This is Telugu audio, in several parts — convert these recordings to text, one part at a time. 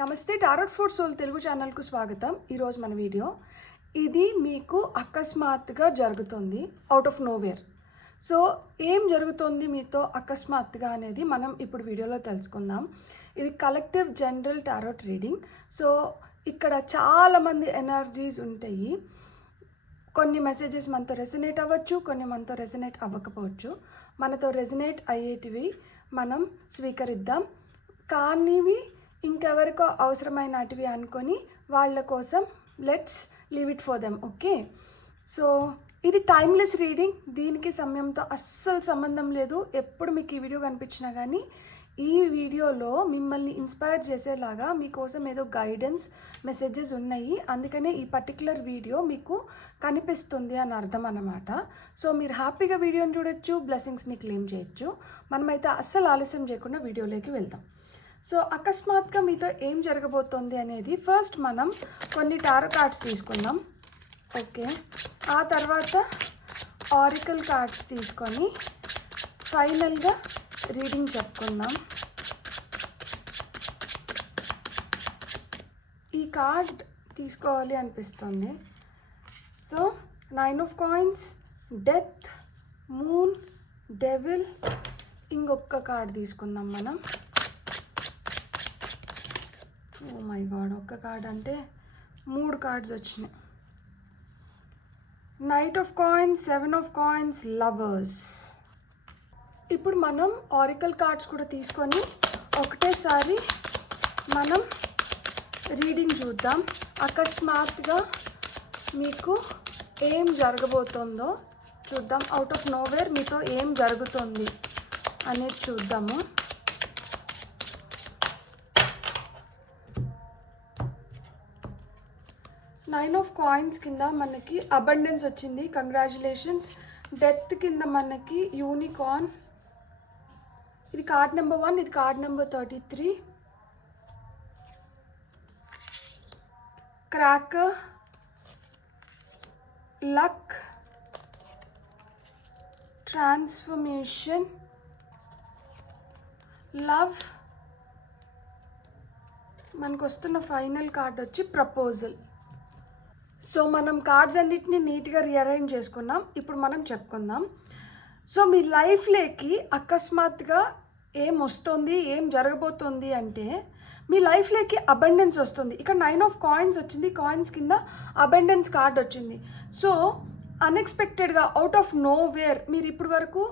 నమస్తే టారోట్ ఫోర్ సోల్ తెలుగు ఛానల్కు స్వాగతం. ఈరోజు మన వీడియో ఇది మీకు అకస్మాత్తుగా జరుగుతుంది, అవుట్ ఆఫ్ నోవేర్. సో ఏం జరుగుతుంది మీతో అకస్మాత్తుగా అనేది మనం ఇప్పుడు వీడియోలో తెలుసుకుందాం. ఇది collective general tarot reading. So ఇక్కడ చాలామంది ఎనర్జీస్ ఉంటాయి. కొన్ని మెసేజెస్ మనతో రెసినేట్ అవ్వచ్చు, కొన్ని మనతో రెసినేట్ అవ్వకపోవచ్చు. మనతో రెసినేట్ అయ్యేటివి మనం స్వీకరిద్దాం, కానివి ఇంకెవరికో అవసరమైనటివి అనుకొని వాళ్ళ కోసం let's leave it for them. Okay, so ఇది టైమ్లెస్ రీడింగ్, దీనికి సమయంతో అస్సలు సంబంధం లేదు. ఎప్పుడు మీకు ఈ వీడియో కనిపించినా కానీ ఈ వీడియోలో మిమ్మల్ని ఇన్స్పైర్ చేసేలాగా మీకోసం ఏదో గైడెన్స్ మెసేజెస్ ఉన్నాయి, అందుకనే ఈ పర్టికులర్ వీడియో మీకు కనిపిస్తుంది అని అర్థం అన్నమాట. సో మీరు హ్యాపీగా వీడియోని చూడొచ్చు, బ్లెస్సింగ్స్ని క్లెయిమ్ చేయొచ్చు. మనమైతే అస్సలు ఆలస్యం చేయకుండా వీడియోలోకి వెళ్దాం. సో అకస్మాత్తుగా మీతో ఏం జరగబోతోంది అనేది ఫస్ట్ మనం కొన్ని టారో కార్డ్స్ తీసుకుందాం. ఓకే, ఆ తర్వాత ఆరికల్ కార్డ్స్ తీసుకొని ఫైనల్గా రీడింగ్ చెప్పుకుందాం. ఈ కార్డ్ తీసుకోవాలి అనిపిస్తుంది. So 9 of coins, death, moon, devil. ఇంకొక కార్డ్ తీసుకుందాం మనం. ఓ మై గాడ్, ఒక్క కార్డ్ అంటే 3 కార్డ్స్ వచ్చినాయి. Knight of coins, 7 of coins, lovers. ఇప్పుడు మనం ఆరికల్ కార్డ్స్ కూడా తీసుకొని ఒకటేసారి మనం రీడింగ్ చూద్దాం. అకస్మాత్తుగా మీకు ఏం జరగబోతుందో చూద్దాం. అవుట్ ఆఫ్ నోవేర్ మీతో ఏం జరుగుతుంది అనేది చూద్దాము. నైన్ ఆఫ్ కాయిన్స్ కింద మనకి అబండెన్స్ వచ్చింది, కంగ్రాచులేషన్స్. డెత్ కింద మనకి యూనికార్న్. ఇది కార్డ్ నెంబర్ 1, ఇది card number 33. Cracker, luck, transformation, love. మనకు వస్తున్న ఫైనల్ కార్డ్ వచ్చి ప్రపోజల్. సో మనం కార్డ్స్ అన్నిటిని నీట్గా రీఅరేంజ్ చేసుకున్నాం. ఇప్పుడు మనం చెప్పుకుందాం. సో మీ లైఫ్లోకి అకస్మాత్తుగా ఏం వస్తుంది, ఏం జరగబోతుంది అంటే మీ లైఫ్లోకి అబండెన్స్ వస్తుంది. ఇక్కడ 9 ఆఫ్ కాయిన్స్ వచ్చింది, కాయిన్స్ కింద అబండెన్స్ కార్డ్ వచ్చింది. సో అన్ఎక్స్పెక్టెడ్గా అవుట్ ఆఫ్ నోవేర్ మీరు ఇప్పటి వరకు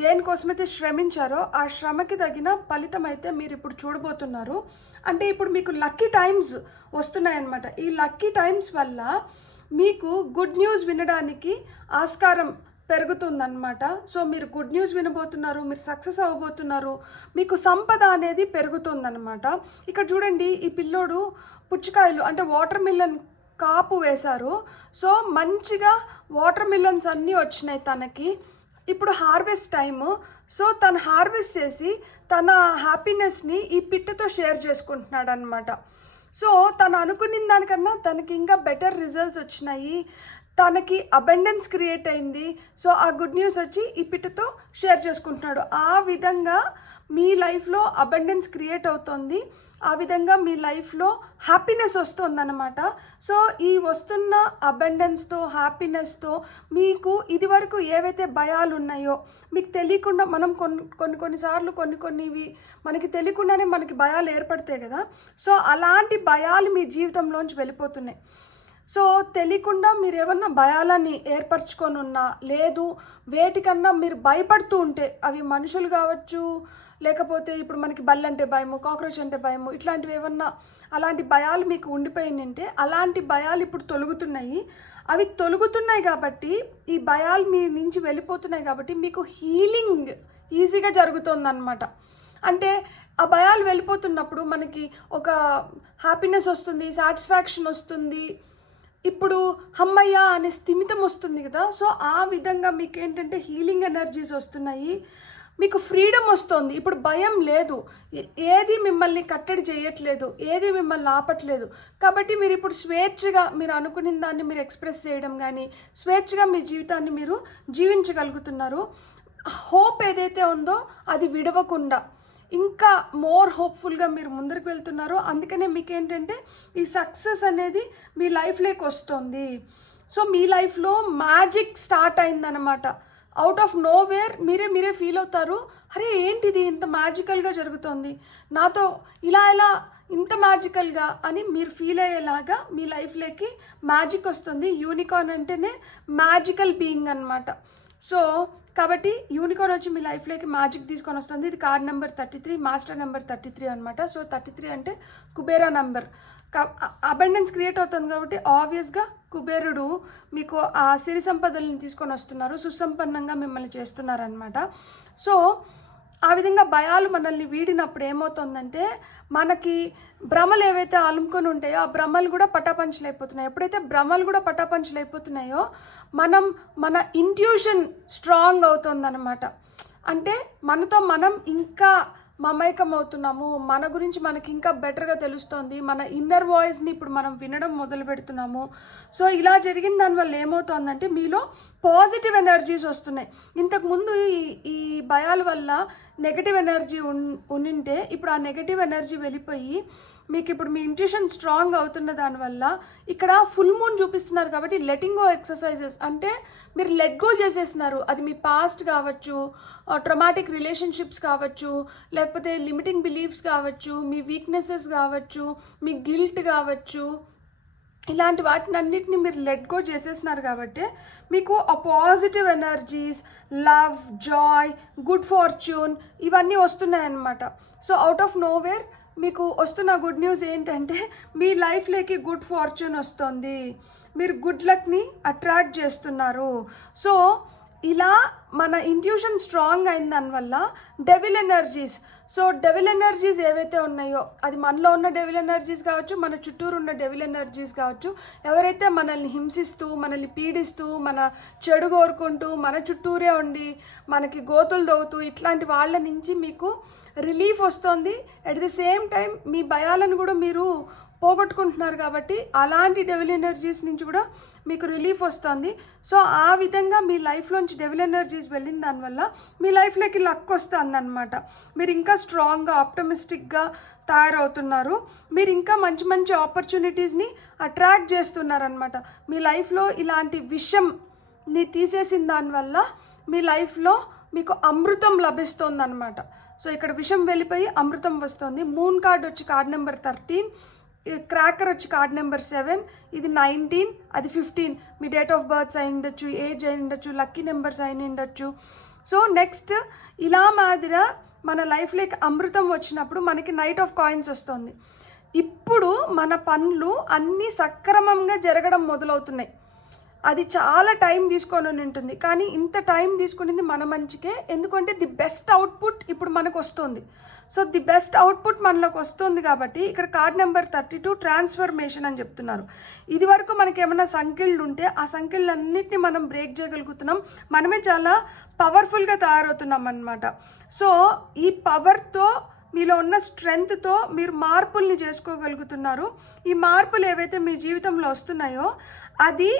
దేనికోసమైతే శ్రమించారో ఆ శ్రమకి తగిన ఫలితం అయితే మీరు ఇప్పుడు చూడబోతున్నారు. అంటే ఇప్పుడు మీకు లక్కీ టైమ్స్ వస్తున్నాయన్నమాట. ఈ లక్కీ టైమ్స్ వల్ల మీకు గుడ్ న్యూస్ వినడానికి ఆస్కారం పెరుగుతుందన్నమాట. సో మీరు గుడ్ న్యూస్ వినబోతున్నారు, మీరు సక్సెస్ అవ్వబోతున్నారు, మీకు సంపద అనేది పెరుగుతుందన్నమాట. ఇక్కడ చూడండి, ఈ పిల్లోడు పుచ్చకాయలు అంటే వాటర్ మిలన్ కాపు వేశారు. సో మంచిగా వాటర్ మిలన్స్ అన్నీ వచ్చినాయి తనకి. ఇప్పుడు హార్వెస్ట్ టైము. సో తను హార్వెస్ట్ చేసి తన హ్యాపీనెస్ని ఈ పిట్టతో షేర్ చేసుకుంటున్నాడు అనమాట. సో తను అనుకున్న దానికన్నా తనకి ఇంకా బెటర్ రిజల్ట్స్ వచ్చినాయి, తనకి అబండెన్స్ క్రియేట్ అయింది. సో ఆ గుడ్ న్యూస్ వచ్చి ఈ పిట్టతో షేర్ చేసుకుంటున్నాడు. ఆ విధంగా మీ లైఫ్లో అబండెన్స్ క్రియేట్ అవుతుంది, ఆ విధంగా మీ లైఫ్లో హ్యాపీనెస్ వస్తుందన్నమాట. సో ఈ వస్తున్న అబండెన్స్తో, హ్యాపీనెస్తో మీకు ఇదివరకు ఏవైతే భయాలు ఉన్నాయో మీకు తెలియకుండా, మనం కొన్నిసార్లు కొన్నివి మనకి తెలియకుండానే మనకి భయాలు ఏర్పడతాయి కదా. సో అలాంటి భయాలు మీ జీవితంలోంచి వెళ్ళిపోతున్నాయి. సో తెలియకుండా మీరు ఏమన్నా భయాలని ఏర్పరచుకొని ఉన్నా, లేదు వేటికన్నా మీరు భయపడుతూ ఉంటే, అవి మనుషులు కావచ్చు, లేకపోతే ఇప్పుడు మనకి బల్లి అంటే భయము, కాక్రోచ్ అంటే భయము, ఇట్లాంటివి ఏమన్నా అలాంటి భయాలు మీకు ఉండిపోయిందంటే అలాంటి భయాలు ఇప్పుడు తొలుగుతున్నాయి. అవి తొలుగుతున్నాయి కాబట్టి, ఈ భయాలు మీ నుంచి వెళ్ళిపోతున్నాయి కాబట్టి మీకు హీలింగ్ ఈజీగా జరుగుతుందన్నమాట. అంటే ఆ భయాలు వెళ్ళిపోతున్నప్పుడు మనకి ఒక హ్యాపీనెస్ వస్తుంది, సాటిస్ఫాక్షన్ వస్తుంది, ఇప్పుడు హమ్మయ్య అనే స్థిమితం వస్తుంది కదా. సో ఆ విధంగా మీకు ఏంటంటే హీలింగ్ ఎనర్జీస్ వస్తున్నాయి, మీకు ఫ్రీడమ్ వస్తుంది. ఇప్పుడు భయం లేదు, ఏది మిమ్మల్ని కట్టడి చేయట్లేదు, ఏది మిమ్మల్ని ఆపట్లేదు. కాబట్టి మీరు ఇప్పుడు స్వేచ్ఛగా మీరు అనుకున్న దాన్ని మీరు ఎక్స్ప్రెస్ చేయడం కానీ, స్వేచ్ఛగా మీ జీవితాన్ని మీరు జీవించగలుగుతున్నారు. హోప్ ఏదైతే ఉందో అది విడవకుండా, ఇంకా మోర్ హోప్ఫుల్గా మీరు ముందరికి వెళ్తున్నారు. అందుకనే మీకు ఏంటంటే ఈ సక్సెస్ అనేది మీ లైఫ్లోకి వస్తుంది. సో మీ లైఫ్లో మ్యాజిక్ స్టార్ట్ అయిందనమాట. అవుట్ ఆఫ్ నోవేర్ మీరే ఫీల్ అవుతారు, అరే ఏంటిది ఇంత మ్యాజికల్గా జరుగుతుంది నాతో, ఇలా ఇంత మ్యాజికల్గా అని మీరు ఫీల్ అయ్యేలాగా మీ లైఫ్లోకి మ్యాజిక్ వస్తుంది. యూనికార్న్ అంటేనే మ్యాజికల్ బీయింగ్ అనమాట. సో కాబట్టి యూనికార్న్ వచ్చి మీ లైఫ్లోకి మ్యాజిక్ తీసుకొని వస్తుంది. ఇది కార్డ్ నెంబర్ 33, మాస్టర్ నెంబర్ 33 అనమాట. సో 33 అంటే కుబేరా నెంబర్. అబండెన్స్ క్రియేట్ అవుతుంది కాబట్టి ఆబ్వియస్గా కుబేరుడు మీకు ఆ సిరి సంపదల్ని తీసుకొని వస్తున్నారు, సుసంపన్నంగా మిమ్మల్ని చేస్తున్నారనమాట. సో ఆ విధంగా భయాలు మనల్ని వీడినప్పుడు ఏమవుతుందంటే మనకి భ్రమలు ఏవైతే అలుముకొని ఉంటాయో ఆ భ్రమలు కూడా పటాపంచలైపోతున్నాయి. ఎప్పుడైతే భ్రమలు కూడా పటాపంచలైపోతున్నాయో మన ఇంట్యూషన్ స్ట్రాంగ్ అవుతుందన్నమాట. అంటే మనతో మనం ఇంకా మమైకం అవుతున్నాము, మన గురించి మనకి ఇంకా బెటర్గా తెలుస్తుంది, మన ఇన్నర్ వాయిస్ని ఇప్పుడు మనం వినడం మొదలు పెడుతున్నాము. సో ఇలా జరిగిన దానివల్ల ఏమవుతుందంటే మీలో పాజిటివ్ ఎనర్జీస్ వస్తున్నాయి. ఇంతకుముందు ఈ భయాల వల్ల నెగటివ్ ఎనర్జీ ఉండింటే ఇప్పుడు ఆ నెగటివ్ ఎనర్జీ వెళ్ళిపోయి మీకు ఇప్పుడు మీ ఇంట్యూషన్ స్ట్రాంగ్ అవుతున్న దానివల్ల ఇక్కడ ఫుల్ మూన్ చూపిస్తున్నారు కాబట్టి లెటింగ్ గో ఎక్సర్సైజెస్ అంటే మీరు లెట్ గో చేసేస్తున్నారు. అది మీ పాస్ట్ కావచ్చు, ట్రమాటిక్ రిలేషన్షిప్స్ కావచ్చు, లేకపోతే లిమిటింగ్ బిలీఫ్స్ కావచ్చు, మీ వీక్నెసెస్ కావచ్చు, మీ గిల్ట్ కావచ్చు, ఇలాంటి వాటిని అన్నిటిని మీరు లెట్ గో చేసేస్తున్నారు కాబట్టి మీకు ఆ positive energies, love, Joy, good fortune ఇవన్నీ వస్తున్నాయన్నమాట. సో అవుట్ ఆఫ్ నోవేర్ మీకు వస్తున్న గుడ్ న్యూస్ ఏంటంటే మీ లైఫ్లోకి గుడ్ ఫార్చ్యూన్ వస్తుంది, మీరు గుడ్ లక్ని అట్రాక్ట్ చేస్తున్నారు. సో ఇలా మన ఇంట్యూషన్ స్ట్రాంగ్ అయిన దానివల్ల devil energies, so devil energies ఏవైతే ఉన్నాయో అది మనలో ఉన్న డెవిల్ ఎనర్జీస్ కావచ్చు, మన చుట్టూరు ఉన్న డెవిల్ ఎనర్జీస్ కావచ్చు, ఎవరైతే మనల్ని హింసిస్తూ, మనల్ని పీడిస్తూ, మన చెడు కోరుకుంటూ, మన చుట్టూరే ఉండి మనకి గోతులు దవ్వుతూ ఇట్లాంటి వాళ్ళ నుంచి మీకు రిలీఫ్ వస్తుంది. అట్ ది సేమ్ టైం మీ భయాలను కూడా మీరు పోగొట్టుకుంటున్నారు కాబట్టి అలాంటి డెవిల్ ఎనర్జీస్ నుంచి కూడా మీకు రిలీఫ్ వస్తుంది. సో ఆ విధంగా మీ లైఫ్లోంచి డెవిల్ ఎనర్జీస్ వెళ్ళిన దానివల్ల మీ లైఫ్లోకి లక్ వస్తుంది అనమాట. మీరు ఇంకా స్ట్రాంగ్గా, ఆప్టమిస్టిక్గా తయారవుతున్నారు. మీరు ఇంకా మంచి మంచి ఆపర్చునిటీస్ని అట్రాక్ట్ చేస్తున్నారనమాట. మీ లైఫ్లో ఇలాంటి విషయంని తీసేసిన దానివల్ల మీ లైఫ్లో మీకు అమృతం లభిస్తుంది అనమాట. సో ఇక్కడ విషం వెళ్ళిపోయి అమృతం వస్తుంది. మూన్ కార్డ్ వచ్చి కార్డ్ నెంబర్ 13, క్రాకర్ వచ్చి కార్డ్ నెంబర్ 7, ఇది 19, అది 15. మీ డేట్ ఆఫ్ బర్త్స్ అయి ఉండొచ్చు, ఏజ్ అయి ఉండొచ్చు, లక్కీ నెంబర్స్ అయి ఉండొచ్చు. సో నెక్స్ట్ ఇలా మాదిరిగా మన లైఫ్లోకి అమృతం వచ్చినప్పుడు మనకి నైట్ ఆఫ్ కాయిన్స్ వస్తుంది. ఇప్పుడు మన పనులు అన్నీ సక్రమంగా జరగడం మొదలవుతున్నాయి. అది చాలా టైం తీసుకొని ఉంటుంది, కానీ ఇంత టైం తీసుకునేది మన మంచికే. ఎందుకంటే ది బెస్ట్ అవుట్పుట్ ఇప్పుడు మనకు వస్తుంది. సో ది బెస్ట్ అవుట్పుట్ మనలోకి వస్తుంది కాబట్టి ఇక్కడ కార్డ్ నెంబర్ 32 ట్రాన్స్ఫర్మేషన్ అని చెప్తున్నారు. ఇది వరకు మనకి ఏమైనా సంఖ్యలు ఉంటే ఆ సంఖ్యలన్నింటినీ మనం బ్రేక్ చేయగలుగుతున్నాం, మనమే చాలా పవర్ఫుల్గా తయారవుతున్నాం అన్నమాట. సో ఈ పవర్తో, మీలో ఉన్న స్ట్రెంగ్త్తో మీరు మార్పుల్ని చేసుకోగలుగుతున్నారు. ఈ మార్పులు ఏవైతే మీ జీవితంలో వస్తున్నాయో అది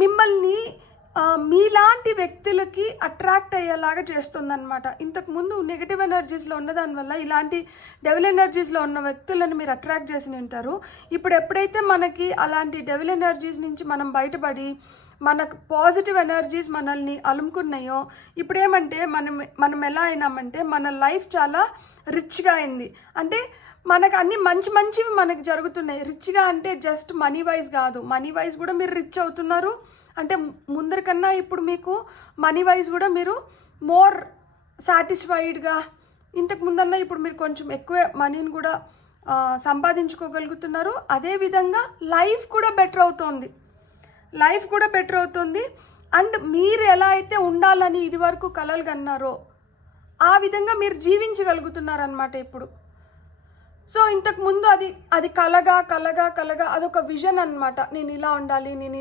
మిమ్మల్ని మీలాంటి వ్యక్తులకి అట్రాక్ట్ అయ్యేలాగా చేస్తుందన్నమాట. ఇంతకుముందు నెగిటివ్ ఎనర్జీస్లో ఉన్న దానివల్ల ఇలాంటి డెవిల్ ఎనర్జీస్లో ఉన్న వ్యక్తులను మీరు అట్రాక్ట్ చేసి ఉంటారు. ఇప్పుడు ఎప్పుడైతే మనకి అలాంటి డెవిల్ ఎనర్జీస్ నుంచి మనం బయటపడి మనకు పాజిటివ్ ఎనర్జీస్ మనల్ని అలుముకున్నాయో ఇప్పుడు ఏమంటే మనం ఎలా అయినామంటే మన లైఫ్ చాలా రిచ్గా అయింది. అంటే మనకు అన్ని మంచివి మనకు జరుగుతున్నాయి. రిచ్గా అంటే జస్ట్ మనీ వైజ్ కాదు, మనీ వైజ్ కూడా మీరు రిచ్ అవుతున్నారు. అంటే ముందరికన్నా ఇప్పుడు మీకు మనీ వైజ్ కూడా మీరు మోర్ సాటిస్ఫైడ్గా, ఇంతకు ముందన్నా ఇప్పుడు మీరు కొంచెం ఎక్కువ మనీని కూడా సంపాదించుకోగలుగుతున్నారు. అదేవిధంగా లైఫ్ కూడా బెటర్ అవుతుంది. అండ్ మీరు ఎలా అయితే ఉండాలని ఇది వరకు కలలు కన్నారో ఆ విధంగా మీరు జీవించగలుగుతున్నారనమాట ఇప్పుడు. సో ఇంతకుముందు అది కలగా అదొక విజన్ అనమాట. నేను ఇలా ఉండాలి, నేను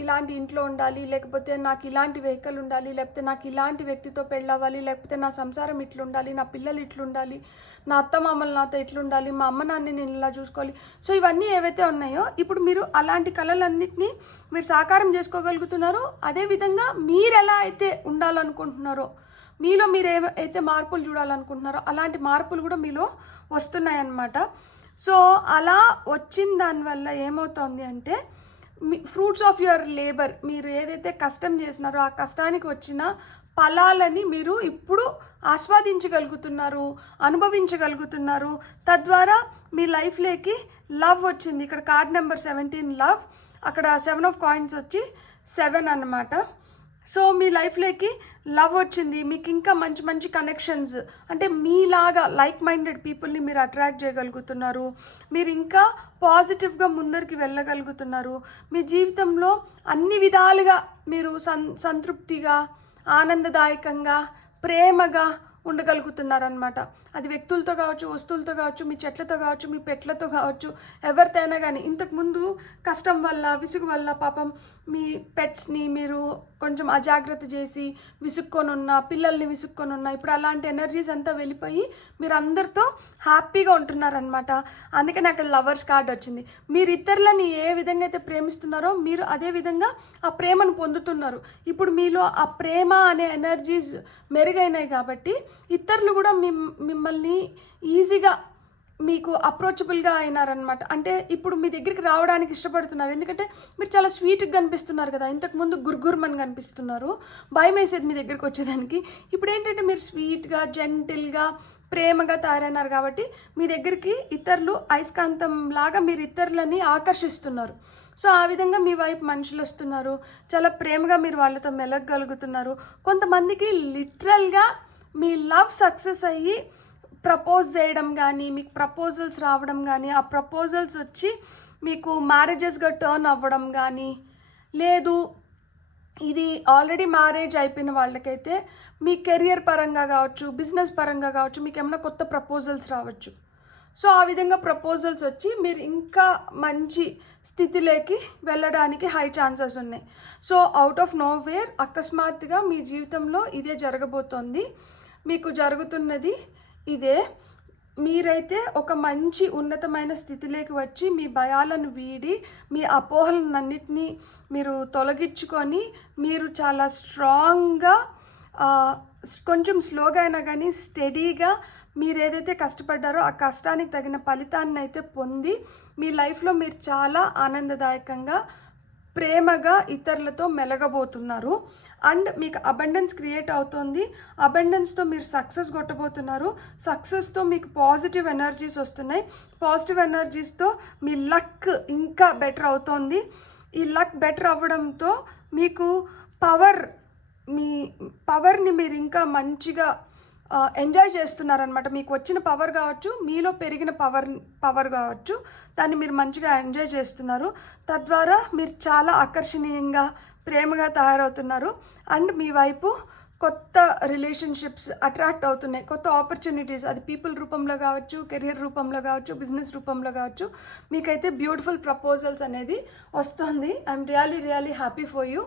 ఇలాంటి ఇంట్లో ఉండాలి, లేకపోతే నాకు ఇలాంటి వెహికల్ ఉండాలి, లేకపోతే నాకు ఇలాంటి వ్యక్తితో పెళ్ళవ్వాలి, లేకపోతే నా సంసారం ఇట్లుండాలి, నా పిల్లలు ఇట్లుండాలి, నా అత్తమామలు నాతో ఇట్లుండాలి, మా అమ్మ నాన్నని నేను ఇలా చూసుకోవాలి. సో ఇవన్నీ ఏవైతే ఉన్నాయో ఇప్పుడు మీరు అలాంటి కళలన్నింటినీ మీరు సాకారం చేసుకోగలుగుతున్నారు. అదేవిధంగా మీరు ఎలా అయితే ఉండాలనుకుంటున్నారో, మీలో మీరు ఏమైతే మార్పులు చూడాలనుకుంటున్నారో అలాంటి మార్పులు కూడా మీలో వస్తున్నాయన్నమాట. సో అలా వచ్చిన దానివల్ల ఏమవుతుంది అంటే మీ ఫ్రూట్స్ ఆఫ్ యువర్ లేబర్, మీరు ఏదైతే కష్టం చేసినారో ఆ కష్టానికి వచ్చిన ఫలాలని మీరు ఇప్పుడు ఆస్వాదించగలుగుతున్నారు, అనుభవించగలుగుతున్నారు. తద్వారా మీ లైఫ్లోకి లవ్ వచ్చింది. ఇక్కడ కార్డ్ నెంబర్ 17 లవ్, అక్కడ 7 ఆఫ్ కాయిన్స్ వచ్చి 7 అన్నమాట. సో మీ లైఫ్లోకి లవ్ వచ్చింది, మీకు ఇంకా మంచి మంచి కనెక్షన్స్, అంటే మీలాగా లైక్ మైండెడ్ పీపుల్ని మీరు అట్రాక్ట్ చేయగలుగుతున్నారు. మీరు ఇంకా పాజిటివ్గా ముందరికి వెళ్ళగలుగుతున్నారు. మీ జీవితంలో అన్ని విధాలుగా మీరు సంతృప్తిగా, ఆనందదాయకంగా, ప్రేమగా ఉండగలుగుతున్నారనమాట. అది వ్యక్తులతో కావచ్చు, వస్తువులతో కావచ్చు, మీ చెట్లతో కావచ్చు, మీ పెట్లతో కావచ్చు, ఎవరితోనైనా కానీ. ఇంతకుముందు కష్టం వల్ల, విసుగు వల్ల పాపం మీ పెట్స్ని మీరు కొంచెం అజాగ్రత్త చేసి విసుక్కొని ఉన్న, పిల్లల్ని విసుక్కొని ఉన్న, ఇప్పుడు అలాంటి ఎనర్జీస్ అంతా వెళ్ళిపోయి మీరు అందరితో హ్యాపీగా ఉంటున్నారనమాట. అందుకని అక్కడ లవర్స్ కార్డ్ వచ్చింది. మీరు ఇతరులని ఏ విధంగా అయితే ప్రేమిస్తున్నారో మీరు అదే విధంగా ఆ ప్రేమను పొందుతున్నారు. ఇప్పుడు మీలో ఆ ప్రేమ అనే ఎనర్జీస్ మెరుగైనాయి కాబట్టి ఇతరులు కూడా మిమ్మల్ని ఈజీగా మీకు అప్రోచబుల్గా అయినారనమాట. అంటే ఇప్పుడు మీ దగ్గరికి రావడానికి ఇష్టపడుతున్నారు, ఎందుకంటే మీరు చాలా స్వీట్గా కనిపిస్తున్నారు కదా. ఇంతకుముందు గుర్గుర్మని కనిపిస్తున్నారు, భయం వేసేది మీ దగ్గరికి వచ్చేదానికి. ఇప్పుడు ఏంటంటే మీరు స్వీట్గా, జెంటిల్గా, ప్రేమగా తయారైనారు కాబట్టి మీ దగ్గరికి ఇతరులు అయస్కాంతం లాగా మీరు ఇతరులని ఆకర్షిస్తున్నారు. సో ఆ విధంగా మీ వైపు మనుషులు వస్తున్నారు, చాలా ప్రేమగా మీరు వాళ్ళతో మెలగగలుగుతున్నారు. కొంతమందికి లిటరల్గా మీ లవ్ సక్సెస్ అయ్యి ప్రపోజ్ చేయడం కానీ, మీకు ప్రపోజల్స్ రావడం కానీ, ఆ ప్రపోజల్స్ వచ్చి మీకు మ్యారేజెస్గా టర్న్ అవ్వడం కానీ, లేదు ఇది ఆల్రెడీ మ్యారేజ్ అయిపోయిన వాళ్ళకైతే మీ కెరియర్ పరంగా కావచ్చు, బిజినెస్ పరంగా కావచ్చు, మీకు ఏమైనా కొత్త ప్రపోజల్స్ రావచ్చు. సో ఆ విధంగా ప్రపోజల్స్ వచ్చి మీరు ఇంకా మంచి స్థితిలోకి వెళ్ళడానికి హై ఛాన్సెస్ ఉన్నాయి. సో అవుట్ ఆఫ్ నోవేర్ అకస్మాత్తుగా మీ జీవితంలో ఇదే జరగబోతోంది. మీకు జరుగుతున్నది ఇదే. మీరైతే ఒక మంచి ఉన్నతమైన స్థితిలోకి వచ్చి మీ భయాలను వీడి, మీ అపోహలన్నింటినీ మీరు తొలగించుకొని, మీరు చాలా స్ట్రాంగ్గా, కొంచెం స్లోగా అయినా కానీ స్టడీగా మీరు ఏదైతే కష్టపడ్డారో ఆ కష్టానికి తగిన ఫలితాన్ని అయితే పొంది మీ లైఫ్లో మీరు చాలా ఆనందదాయకంగా, ప్రేమగా ఇతరులతో మెలగబోతున్నారు. అండ్ మీకు అబండెన్స్ క్రియేట్ అవుతుంది. అబండెన్స్తో మీరు సక్సెస్ కొట్టబోతున్నారు. సక్సెస్తో మీకు పాజిటివ్ ఎనర్జీస్ వస్తున్నాయి. పాజిటివ్ ఎనర్జీస్తో మీ లక్ ఇంకా బెటర్ అవుతుంది. ఈ లక్ బెటర్ అవ్వడంతో మీకు మీ పవర్ని మీరు ఇంకా మంచిగా ఎంజాయ్ చేస్తున్నారనమాట. మీకు వచ్చిన పవర్ కావచ్చు, మీలో పెరిగిన పవర్ కావచ్చు, దాన్ని మీరు మంచిగా ఎంజాయ్ చేస్తున్నారు. తద్వారా మీరు చాలా ఆకర్షణీయంగా, ప్రేమగా తయారవుతున్నారు. అండ్ మీ వైపు కొత్త రిలేషన్షిప్స్ అట్రాక్ట్ అవుతున్నాయి, కొత్త ఆపర్చునిటీస్, అది పీపుల్ రూపంలో కావచ్చు, కెరియర్ రూపంలో కావచ్చు, బిజినెస్ రూపంలో కావచ్చు. మీకైతే బ్యూటిఫుల్ ప్రపోజల్స్ అనేది వస్తుంది. I'm really happy for you.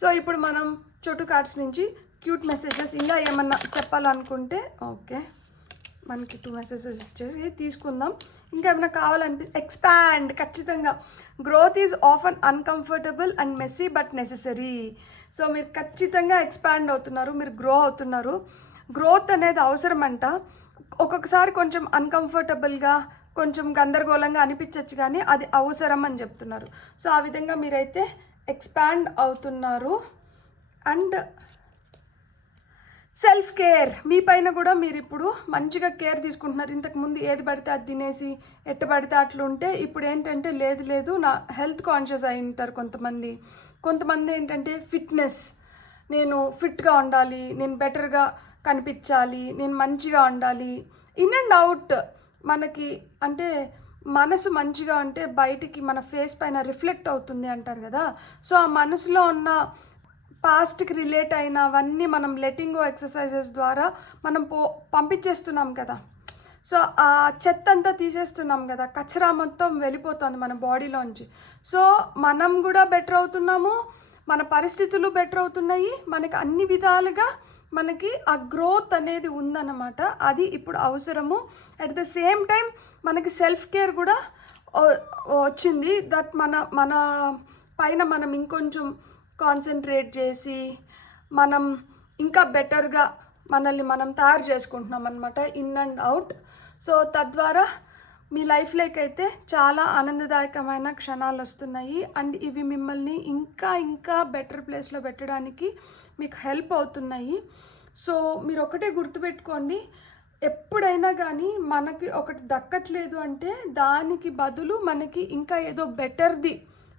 So ఇప్పుడు మనం చోటు కార్డ్స్ నుంచి క్యూట్ మెసేజెస్ ఇంకా ఏమన్నా చెప్పాలనుకుంటే ఓకే, మనకి 2 మెసేజెస్ ఇచ్చేసి తీసుకుందాం. ఇంకా ఏమైనా ఎక్స్పాండ్. ఖచ్చితంగా growth is often uncomfortable and messy but necessary. So మీరు ఖచ్చితంగా ఎక్స్పాండ్ అవుతున్నారు, మీరు గ్రో అవుతున్నారు. గ్రోత్ అనేది అవసరమంట. ఒక్కొక్కసారి కొంచెం అన్కంఫర్టబుల్గా, కొంచెం గందరగోళంగా అనిపించవచ్చు, కానీ అది అవసరం అని చెప్తున్నారు. సో ఆ విధంగా మీరైతే ఎక్స్పాండ్ అవుతున్నారు. అండ్ సెల్ఫ్ కేర్, మీ పైన కూడా మీరు ఇప్పుడు మంచిగా కేర్ తీసుకుంటున్నారు. ఇంతకుముందు ఏది పడితే అది తినేసి ఎట్ట పడితే అట్లా ఉంటే ఇప్పుడు ఏంటంటే లేదు నా హెల్త్ కాన్షియస్ అయి ఉంటారు కొంతమంది ఏంటంటే ఫిట్నెస్, నేను ఫిట్గా ఉండాలి, నేను బెటర్గా కనిపించాలి, నేను మంచిగా ఉండాలి. ఇన్ అండ్ అవుట్ మనకి అంటే మనసు మంచిగా ఉంటే బయటికి మన ఫేస్ పైన రిఫ్లెక్ట్ అవుతుంది అంటారు కదా. సో ఆ మనసులో ఉన్న పాస్ట్కి రిలేట్ అయినవన్నీ మనం లెటింగ్ గో ఎక్సర్సైజెస్ ద్వారా మనం పంపించేస్తున్నాం కదా. సో ఆ చెత్త అంతా తీసేస్తున్నాం కదా, కచరా మొత్తం వెళ్ళిపోతుంది మన బాడీలోంచి. సో మనం కూడా బెటర్ అవుతున్నాము, మన పరిస్థితులు బెటర్ అవుతున్నాయి, మనకి అన్ని విధాలుగా మనకి ఆ గ్రోత్ అనేది ఉందన్నమాట. అది ఇప్పుడు అవసరము. అట్ ద సేమ్ టైం మనకి సెల్ఫ్ కేర్ కూడా వచ్చింది. దట్ మన పైన మనం ఇంకొంచెం కాన్సన్ట్రేట్ చేసి మనం ఇంకా బెటర్గా మనల్ని మనం తయారు చేసుకుంటున్నాం అనమాట, ఇన్ అండ్ అవుట్. సో తద్వారా మీ లైఫ్లోకి అయితే చాలా ఆనందదాయకమైన క్షణాలు వస్తున్నాయి. అండ్ ఇవి మిమ్మల్ని ఇంకా ఇంకా బెటర్ ప్లేస్లో పెట్టడానికి మీకు హెల్ప్ అవుతున్నాయి. సో మీరు ఒకటే గుర్తుపెట్టుకోండి, ఎప్పుడైనా కానీ మనకి ఒకటి దక్కట్లేదు అంటే దానికి బదులు మనకి ఇంకా ఏదో బెటర్ది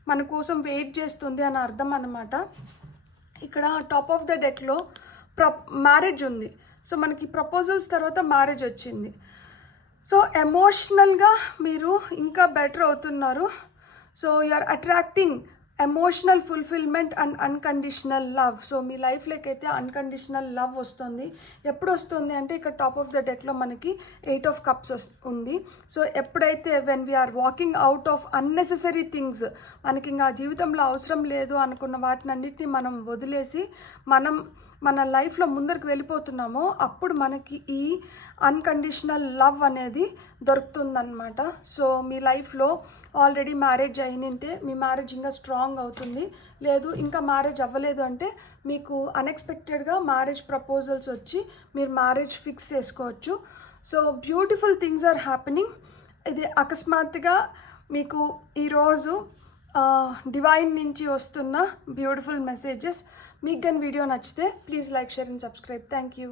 మన కోసం వెయిట్ చేస్తుంది అని అర్థం అన్నమాట. ఇక్కడ టాప్ ఆఫ్ ద డెక్లో మ్యారేజ్ ఉంది. సో మనకి ప్రపోజల్స్ తర్వాత మ్యారేజ్ వచ్చింది. సో ఎమోషనల్గా మీరు ఇంకా బెటర్ అవుతున్నారు. So you are attracting emotional fulfillment and unconditional love. So మీ లైఫ్లోకి అయితే అన్కండిషనల్ లవ్ వస్తుంది. ఎప్పుడు వస్తుంది అంటే ఇక్కడ టాప్ ఆఫ్ ద డెక్లో మనకి 8 ఆఫ్ కప్స్ ఉంది. సో ఎప్పుడైతే when we are walking out of unnecessary things, మనకి ఇంకా జీవితంలో అవసరం లేదు అనుకున్న వాటిని అన్నిటిని మనం వదిలేసి మన లైఫ్లో ముందరికి వెళ్ళిపోతున్నామో అప్పుడు మనకి ఈ అన్కండిషనల్ లవ్ అనేది దొరుకుతుందన్నమాట. సో మీ లైఫ్లో ఆల్రెడీ మ్యారేజ్ అయినంటే మీ మ్యారేజ్ ఇంకా స్ట్రాంగ్ అవుతుంది. లేదు ఇంకా మ్యారేజ్ అవ్వలేదు అంటే మీకు అన్ఎక్స్పెక్టెడ్గా మ్యారేజ్ ప్రపోజల్స్ వచ్చి మీరు మ్యారేజ్ ఫిక్స్ చేసుకోవచ్చు. So beautiful things are happening. ఇది అకస్మాత్తుగా మీకు ఈరోజు డివైన్ నుంచి వస్తున్న బ్యూటిఫుల్ మెసేజెస్. మీకు కానీ వీడియో నచ్చితే please like, share and subscribe. Thank you.